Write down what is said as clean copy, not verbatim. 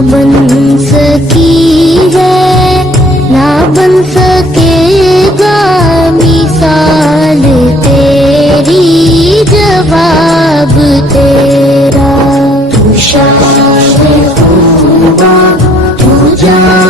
बन सकी है ना बन सकेगा मिसाल तेरी, जवाब तेरा। तू शाह खुदा, तू जान